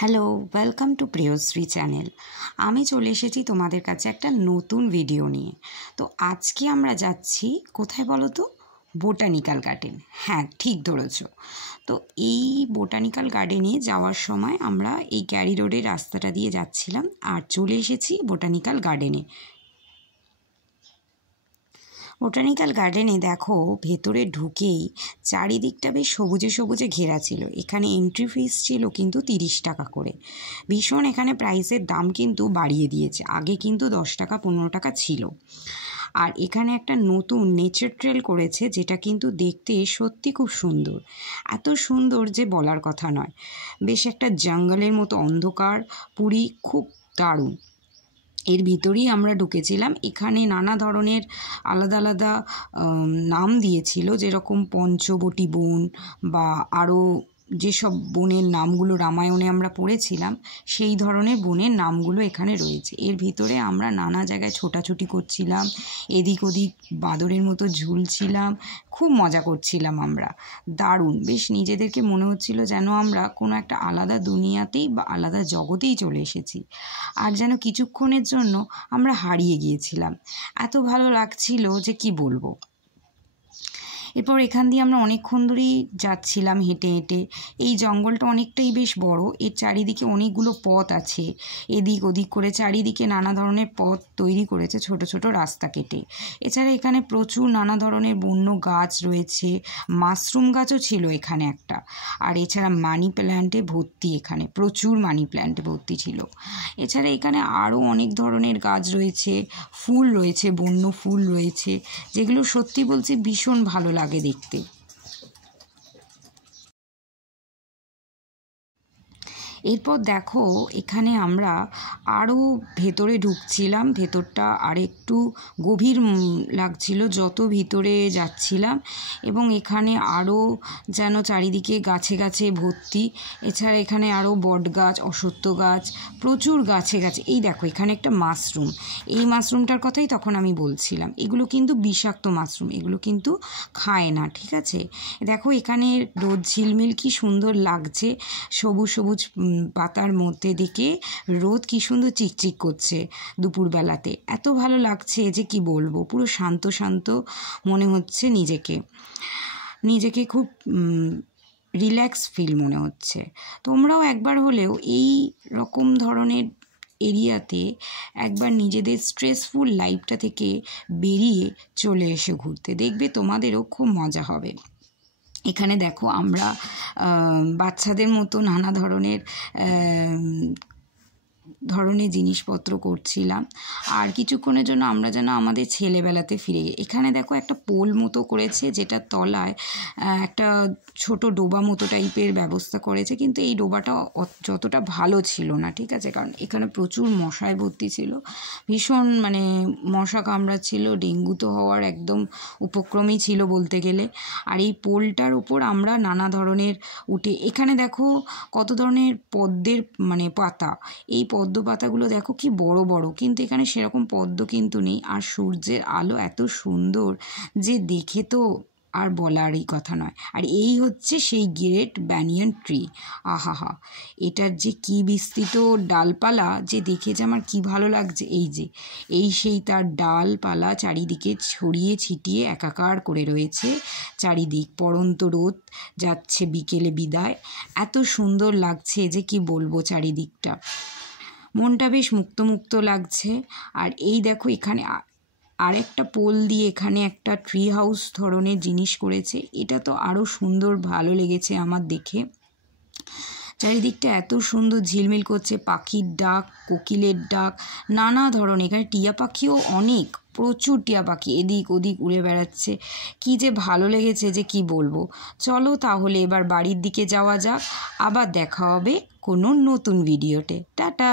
Hello, welcome to Priyashree channel. আমি চলে এসেছি তোমাদের কাছে একটা নতুন ভিডিও নিয়ে। তো আজকে আমরা যাচ্ছি কোথায় বলো তো? Botanical garden. হ্যাঁ, ঠিক ধরেছ। তো এই বোটানিক্যাল গার্ডেনে যাওয়ার সময় আমরা এই ক্যারি রোডের রাস্তাটা দিয়ে যাচ্ছিলাম আর চলে এসেছি বোটানিক্যাল গার্ডেনে। বোটানিক্যাল গার্ডেনে দেখো, ভেতরে ঢুকেই চারিদিকটা বেশ সবুজে সবুজে ঘেরা ছিল। এখানে এন্ট্রি ফিস ছিল কিন্তু 30 টাকা করে। ভীষণ এখানে প্রাইসের দাম কিন্তু বাড়িয়ে দিয়েছে, আগে কিন্তু 10 টাকা 15 টাকা ছিল। আর এখানে একটা নতুন নেচার ট্রেল করেছে, যেটা কিন্তু দেখতে সত্যি খুব সুন্দর, এত সুন্দর যে বলার কথা নয়। বেশ একটা জঙ্গলের মতো অন্ধকার পুরী, খুব দারুণ। এর ভিতরেই আমরা ঢুকেছিলাম। এখানে নানা ধরনের আলাদা আলাদা নাম দিয়েছিল, যেরকম পঞ্চবটী বন বা আরও যেসব বনের নামগুলো রামায়ণে আমরা পড়েছিলাম, সেই ধরনের বনের নামগুলো এখানে রয়েছে। এর ভিতরে আমরা নানা জায়গায় ছোটাছুটি করছিলাম, এদিক ওদিক বাদরের মতো ঝুলছিলাম, খুব মজা করছিলাম আমরা। দারুণ, বেশ নিজেদেরকে মনে হচ্ছিল যেন আমরা কোনো একটা আলাদা দুনিয়াতেই বা আলাদা জগতেই চলে এসেছি। আর যেন কিছুক্ষণের জন্য আমরা হারিয়ে গিয়েছিলাম, এত ভালো লাগছিল যে কি বলবো। এরপর এখান দিয়ে আমরা অনেকক্ষণ ধরেই যাচ্ছিলাম হেঁটে হেঁটে। এই জঙ্গলটা অনেকটাই বেশ বড়, এর চারিদিকে অনেকগুলো পথ আছে, এদিক ওদিক করে চারিদিকে নানা ধরনের পথ তৈরি করেছে ছোট ছোট রাস্তা কেটে। এছাড়া এখানে প্রচুর নানা ধরনের বন্য গাছ রয়েছে, মাশরুম গাছও ছিল এখানে একটা। আর এছাড়া মানি প্ল্যান্টে ভর্তি, এখানে প্রচুর মানি প্ল্যান্টে ভর্তি ছিল। এছাড়া এখানে আরও অনেক ধরনের গাছ রয়েছে, ফুল রয়েছে, বন্য ফুল রয়েছে, যেগুলো সত্যি বলছি ভীষণ ভালো লাগে দেখতে। এরপর দেখো, এখানে আমরা আরও ভেতরে ঢুকছিলাম। ভেতরটা আরেকটু গভীর লাগছিল যত ভিতরে যাচ্ছিলাম, এবং এখানে আরও যেন চারিদিকে গাছে গাছে ভর্তি। এছাড়া এখানে আরও বট গাছ, অশ্বত্থ গাছ, প্রচুর গাছে গাছে। এই দেখো, এখানে একটা মাশরুম, এই মাশরুমটার কথাই তখন আমি বলছিলাম। এগুলো কিন্তু বিষাক্ত মাশরুম, এগুলো কিন্তু খায় না, ঠিক আছে? দেখো এখানে রোদ ঝিলমিল কি সুন্দর লাগছে, সবুজ সবুজ পাতার মধ্যে দিকে রোদ কি সুন্দর চিকচিক করছে দুপুরবেলাতে। এত ভালো লাগছে যে কি বলবো, পুরো শান্ত শান্ত মনে হচ্ছে নিজেকে খুব রিল্যাক্স ফিল মনে হচ্ছে। তোমরাও একবার হলেও এই রকম ধরনের এরিয়াতে একবার নিজেদের স্ট্রেসফুল লাইফটা থেকে বেরিয়ে চলে এসে ঘুরতে, দেখবে তোমাদেরও খুব মজা হবে। এখানে দেখো, আমরা বাচ্চাদের মতো নানা ধরনের জিনিসপত্র করছিলাম। আর কিছুক্ষণের জন্য আমরা যেন আমাদের ছেলেবেলাতে ফিরে গিয়ে, এখানে দেখো একটা পোল মতো করেছে, যেটা তলায় একটা ছোট ডোবা মতো টাইপের ব্যবস্থা করেছে, কিন্তু এই ডোবাটা যতটা ভালো ছিল না, ঠিক আছে? কারণ এখানে প্রচুর মশায় ভর্তি ছিল, ভীষণ মশা কামড়াচ্ছিল, ডেঙ্গু তো হওয়ার একদম উপক্রমই ছিল বলতে গেলে। আর এই পোলটার উপর আমরা নানা ধরনের উঠে, এখানে দেখো কত ধরনের পদ্মের পাতা, এই পদ্ম পাতাগুলো দেখো কি বড় বড়, কিন্তু এখানে সেরকম পদ্ম কিন্তু নেই। আর সূর্যের আলো এত সুন্দর যে দেখে তো আর বলারই কথা নয়। আর এই হচ্ছে সেই গ্রেট ব্যানিয়ান ট্রি। আহাহা, এটার যে কি বিস্তৃত ডালপালা, যে দেখে যে আমার কি ভালো লাগছে। এই সেই তার ডালপালা চারিদিকে ছড়িয়ে ছিটিয়ে একাকার করে রয়েছে চারিদিক। পড়ন্ত রোদ যাচ্ছে বিকেলে বিদায়, এত সুন্দর লাগছে যে কি বলবো। চারিদিকটা মনটা বেশ মুক্ত মুক্ত লাগছে। আর এই দেখো, এখানে আরেকটা পোল দিয়ে এখানে একটা ট্রি হাউস ধরনের জিনিস করেছে, এটা তো আরও সুন্দর ভালো লেগেছে আমার দেখে। চারিদিকটা এত সুন্দর ঝিলমিল করছে, পাখির ডাক, কোকিলের ডাক, নানা ধরনের। এখানে টিয়া পাখিও অনেক, প্রচুর টিয়া পাখি এদিক ওদিক উড়ে বেড়াচ্ছে। কি যে ভালো লেগেছে যে কি বলবো। চলো তাহলে এবার বাড়ির দিকে যাওয়া যাক, আবার দেখা হবে কোনো নতুন ভিডিওতে। টাটা।